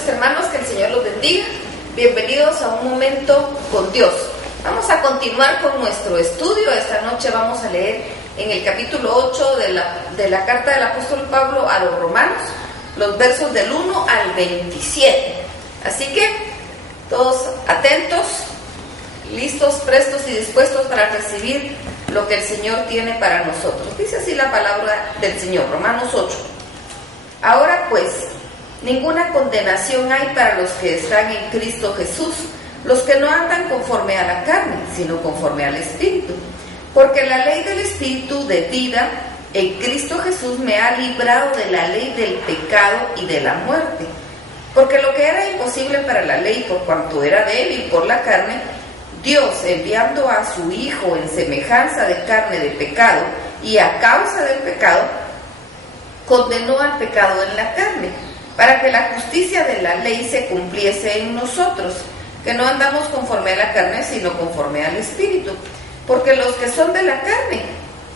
noches, hermanos, que el Señor los bendiga. Bienvenidos a un momento con Dios. Vamos a continuar con nuestro estudio. Esta noche vamos a leer en el capítulo 8 de la carta del apóstol Pablo a los romanos, los versos del 1 al 27. Así que todos atentos, listos, prestos y dispuestos para recibir lo que el Señor tiene para nosotros. Dice así la palabra del Señor, Romanos 8. Ahora pues, ninguna condenación hay para los que están en Cristo Jesús, los que no andan conforme a la carne, sino conforme al Espíritu. Porque la ley del Espíritu de vida en Cristo Jesús me ha librado de la ley del pecado y de la muerte. Porque lo que era imposible para la ley, por cuanto era débil por la carne, Dios, enviando a su Hijo en semejanza de carne de pecado, y a causa del pecado, condenó al pecado en la carne, para que la justicia de la ley se cumpliese en nosotros, que no andamos conforme a la carne, sino conforme al Espíritu. Porque los que son de la carne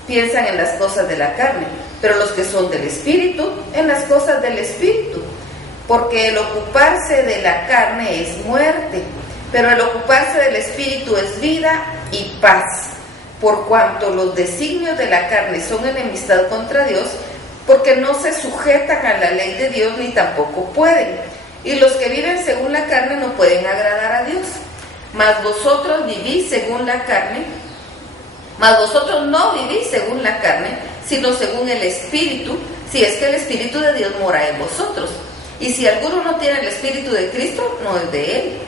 piensan en las cosas de la carne, pero los que son del Espíritu, en las cosas del Espíritu. Porque el ocuparse de la carne es muerte, pero el ocuparse del Espíritu es vida y paz. Por cuanto los designios de la carne son enemistad contra Dios, porque no se sujetan a la ley de Dios ni tampoco pueden. Y los que viven según la carne no pueden agradar a Dios. Mas vosotros vivís según la carne, mas vosotros no vivís según la carne, sino según el Espíritu, si es que el Espíritu de Dios mora en vosotros. Y si alguno no tiene el Espíritu de Cristo, no es de él.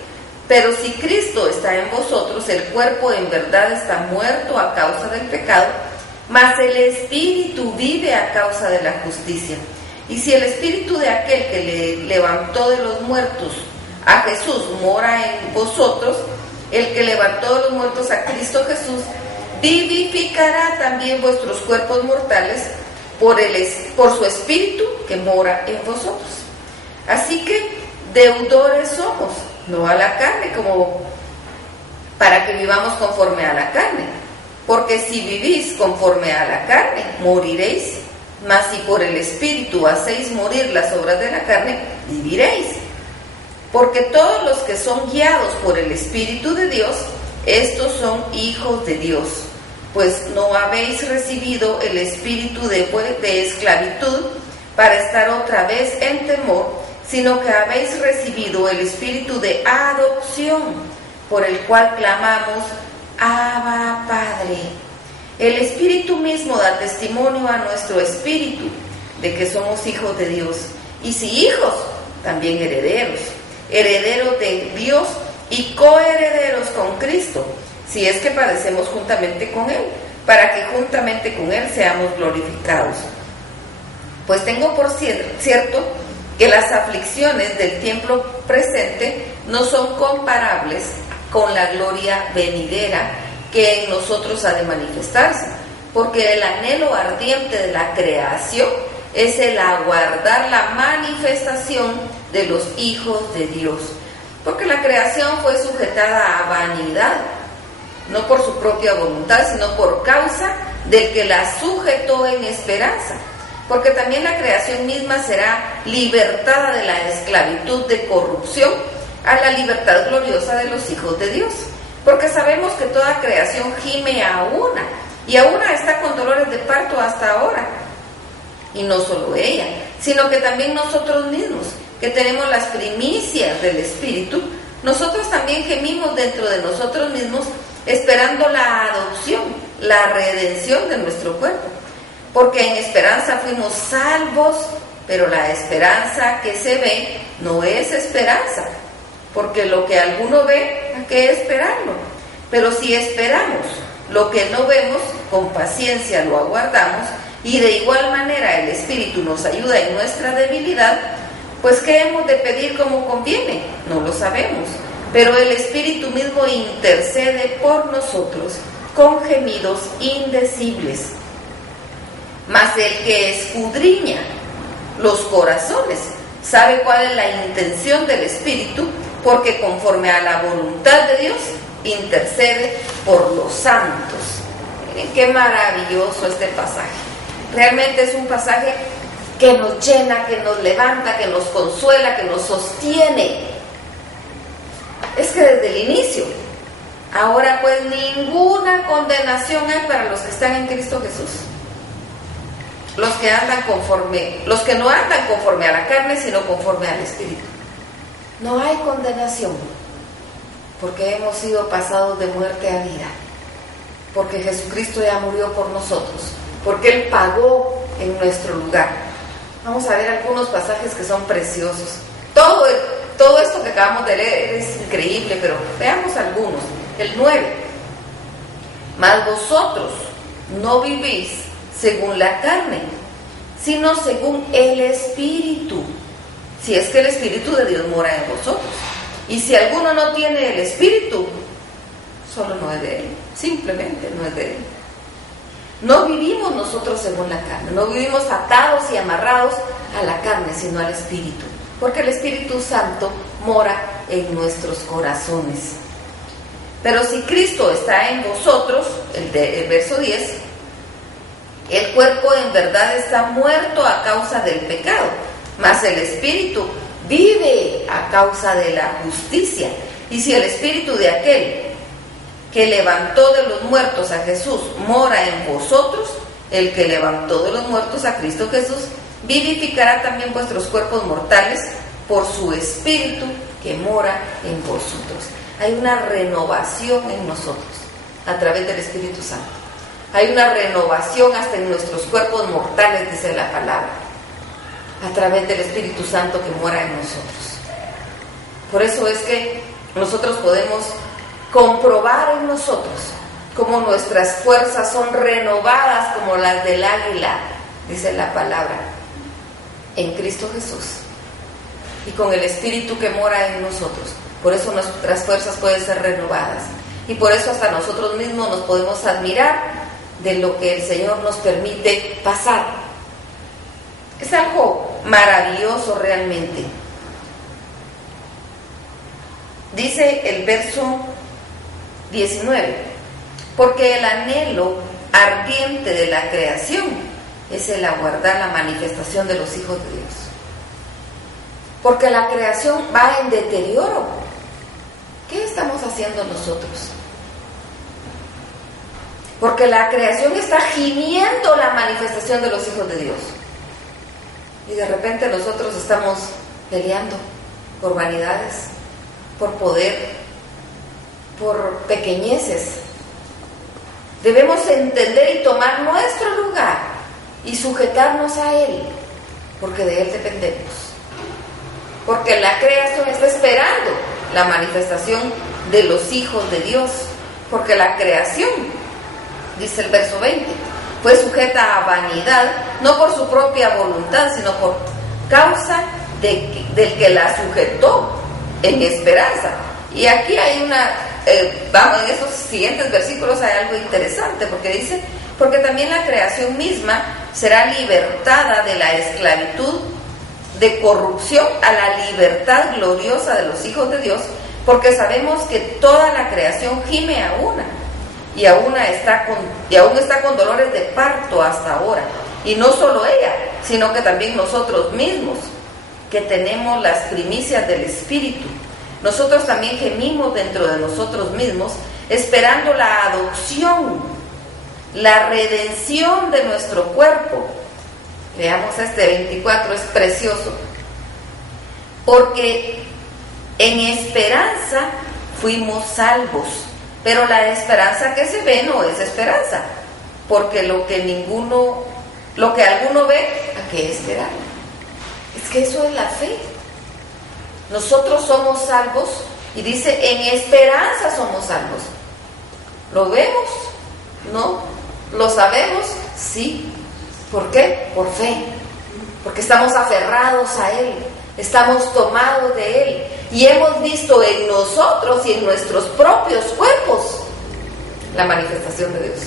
Pero si Cristo está en vosotros, el cuerpo en verdad está muerto a causa del pecado, mas el Espíritu vive a causa de la justicia. Y si el Espíritu de aquel que le levantó de los muertos a Jesús mora en vosotros, el que levantó de los muertos a Cristo Jesús vivificará también vuestros cuerpos mortales por su Espíritu que mora en vosotros. Así que deudores somos, no a la carne, como para que vivamos conforme a la carne. Porque si vivís conforme a la carne, moriréis. Mas si por el Espíritu hacéis morir las obras de la carne, viviréis. Porque todos los que son guiados por el Espíritu de Dios, estos son hijos de Dios. Pues no habéis recibido el espíritu de esclavitud para estar otra vez en temor, sino que habéis recibido el espíritu de adopción, por el cual clamamos, Abba, Padre. El Espíritu mismo da testimonio a nuestro espíritu de que somos hijos de Dios. Y si hijos, también herederos, herederos de Dios y coherederos con Cristo, si es que padecemos juntamente con Él, para que juntamente con Él seamos glorificados. Pues tengo por cierto que las aflicciones del tiempo presente no son comparables con la gloria venidera que en nosotros ha de manifestarse, porque el anhelo ardiente de la creación es el aguardar la manifestación de los hijos de Dios, porque la creación fue sujetada a vanidad, no por su propia voluntad, sino por causa del que la sujetó en esperanza, porque también la creación misma será libertada de la esclavitud de corrupción a la libertad gloriosa de los hijos de Dios. Porque sabemos que toda creación gime a una, y a una está con dolores de parto hasta ahora. Y no solo ella, sino que también nosotros mismos, que tenemos las primicias del Espíritu, nosotros también gemimos dentro de nosotros mismos, esperando la adopción, la redención de nuestro cuerpo. Porque en esperanza fuimos salvos, pero la esperanza que se ve no es esperanza. Porque lo que alguno ve, ¿a qué esperarlo? Pero si esperamos lo que no vemos, con paciencia lo aguardamos, y de igual manera el Espíritu nos ayuda en nuestra debilidad, pues ¿qué hemos de pedir como conviene? No lo sabemos, pero el Espíritu mismo intercede por nosotros con gemidos indecibles. Mas el que escudriña los corazones sabe cuál es la intención del Espíritu, porque conforme a la voluntad de Dios intercede por los santos. Miren qué maravilloso este pasaje. Realmente es un pasaje que nos llena, que nos levanta, que nos consuela, que nos sostiene. Es que desde el inicio, ahora pues ninguna condenación hay para los que están en Cristo Jesús. Los que no andan conforme a la carne, sino conforme al Espíritu. No hay condenación, porque hemos sido pasados de muerte a vida, porque Jesucristo ya murió por nosotros, porque Él pagó en nuestro lugar. Vamos a ver algunos pasajes que son preciosos. Todo esto que acabamos de leer es increíble, pero veamos algunos. El 9. Mas vosotros no vivís según la carne, sino según el Espíritu, si es que el Espíritu de Dios mora en vosotros. Y si alguno no tiene el Espíritu, solo no es de Él, simplemente no es de Él. No vivimos nosotros según la carne, no vivimos atados y amarrados a la carne, sino al Espíritu, porque el Espíritu Santo mora en nuestros corazones. Pero si Cristo está en vosotros, el verso 10, el cuerpo en verdad está muerto a causa del pecado, mas el Espíritu vive a causa de la justicia. Y si el Espíritu de aquel que levantó de los muertos a Jesús mora en vosotros, el que levantó de los muertos a Cristo Jesús vivificará también vuestros cuerpos mortales por su Espíritu que mora en vosotros. Hay una renovación en nosotros a través del Espíritu Santo. Hay una renovación hasta en nuestros cuerpos mortales, dice la palabra, a través del Espíritu Santo que mora en nosotros. Por eso es que nosotros podemos comprobar en nosotros cómo nuestras fuerzas son renovadas como las del águila, dice la palabra, en Cristo Jesús y con el Espíritu que mora en nosotros. Por eso nuestras fuerzas pueden ser renovadas y por eso hasta nosotros mismos nos podemos admirar de lo que el Señor nos permite pasar. Es algo maravilloso realmente. Dice el verso 19, porque el anhelo ardiente de la creación es el aguardar la manifestación de los hijos de Dios. Porque la creación va en deterioro. ¿Qué estamos haciendo nosotros? Porque la creación está gimiendo la manifestación de los hijos de Dios. Y de repente nosotros estamos peleando por vanidades, por poder, por pequeñeces. Debemos entender y tomar nuestro lugar y sujetarnos a Él, porque de Él dependemos. Porque la creación está esperando la manifestación de los hijos de Dios. Porque la creación, dice el verso 20, fue sujeta a vanidad, no por su propia voluntad, sino por causa del que la sujetó en esperanza. Y aquí hay en estos siguientes versículos hay algo interesante, porque dice, porque también la creación misma será libertada de la esclavitud de corrupción a la libertad gloriosa de los hijos de Dios, porque sabemos que toda la creación gime a una, y aún está con dolores de parto hasta ahora. Y no solo ella, sino que también nosotros mismos, que tenemos las primicias del Espíritu. Nosotros también gemimos dentro de nosotros mismos, esperando la adopción, la redención de nuestro cuerpo. Veamos este 24, es precioso. Porque en esperanza fuimos salvos. Pero la esperanza que se ve no es esperanza, porque lo que alguno ve, ¿a qué esperar? Es que eso es la fe. Nosotros somos salvos, y dice, en esperanza somos salvos. ¿Lo vemos? ¿No? ¿Lo sabemos? Sí. ¿Por qué? Por fe. Porque estamos aferrados a Él, estamos tomados de Él, y hemos visto en nosotros y en nuestros propios cuerpos la manifestación de Dios,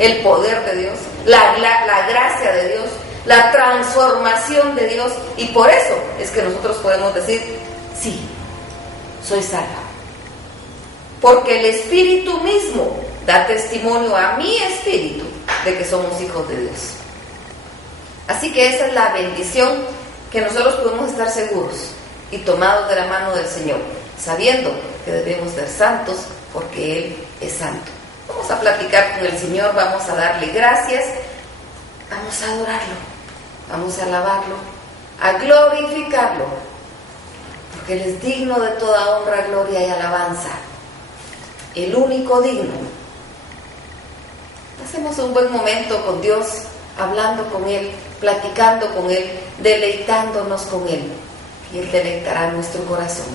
el poder de Dios, la gracia de Dios, la transformación de Dios. Y por eso es que nosotros podemos decir, sí, soy salva. Porque el Espíritu mismo da testimonio a mi espíritu de que somos hijos de Dios. Así que esa es la bendición, que nosotros podemos estar seguros y tomados de la mano del Señor, sabiendo que debemos ser santos porque Él es santo. Vamos a platicar con el Señor, vamos a darle gracias, vamos a adorarlo, vamos a alabarlo, a glorificarlo, porque Él es digno de toda honra, gloria y alabanza, el único digno. Hacemos un buen momento con Dios, hablando con Él, platicando con Él, deleitándonos con Él, y Él deleitará nuestro corazón.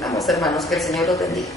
Vamos, hermanos, que el Señor los bendiga.